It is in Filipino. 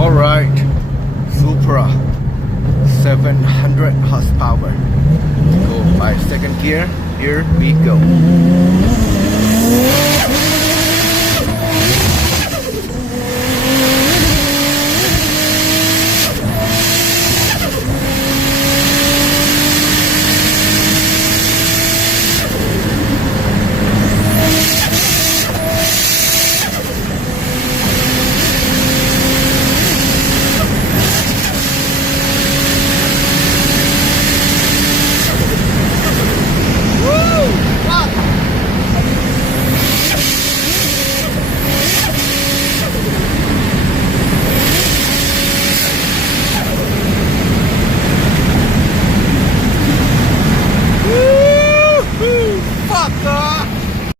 Alright, Supra 700 horsepower. Go by second gear. Here we go.